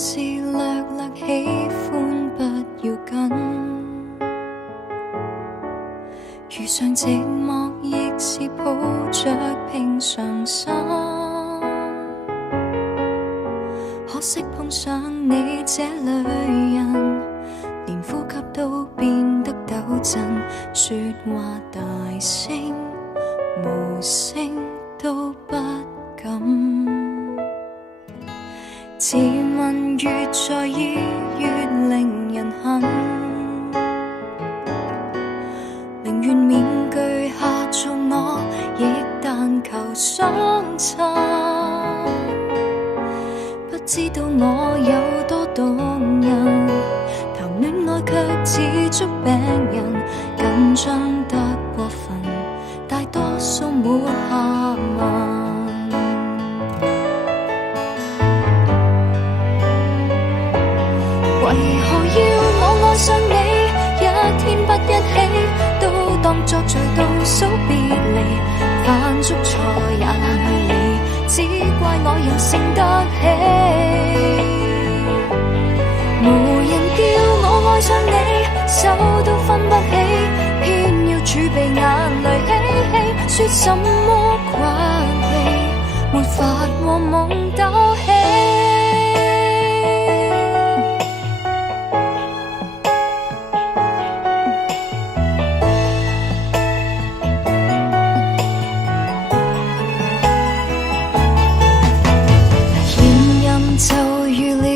是略略喜歡不要緊，遇上寂寞亦是抱着平常心，可惜碰上你這類人，連呼吸都變得抖震，說話大聲無聲都不敢，自問越在意越令人恨，寧願面具下做我，亦但求相襯。不知道我有多動人，談戀愛卻似捉病人，緊張得過分，大多數沒下文。為何要我愛上你，一天不一起，都當作在倒數別離，犯足錯也懶去理，只怪我任性得起。無人叫我愛上你，手都分不起，偏要儲備眼淚嬉戲，說什麼關係，沒法和夢鬥起。就預料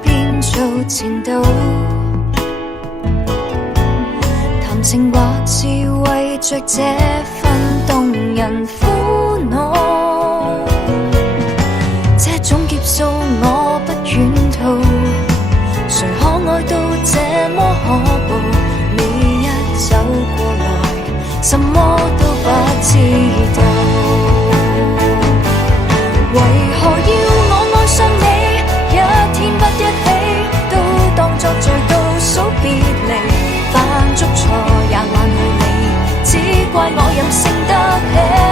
變做前度，談情或是為着這份動人苦惱，這種劫數我不願逃，誰可愛到這麼可怖？你一走過來，什麼都不知道，為何要我愛上你？一天不一起，都當作在倒數別離，犯足錯也懶去理，只怪我任性得起。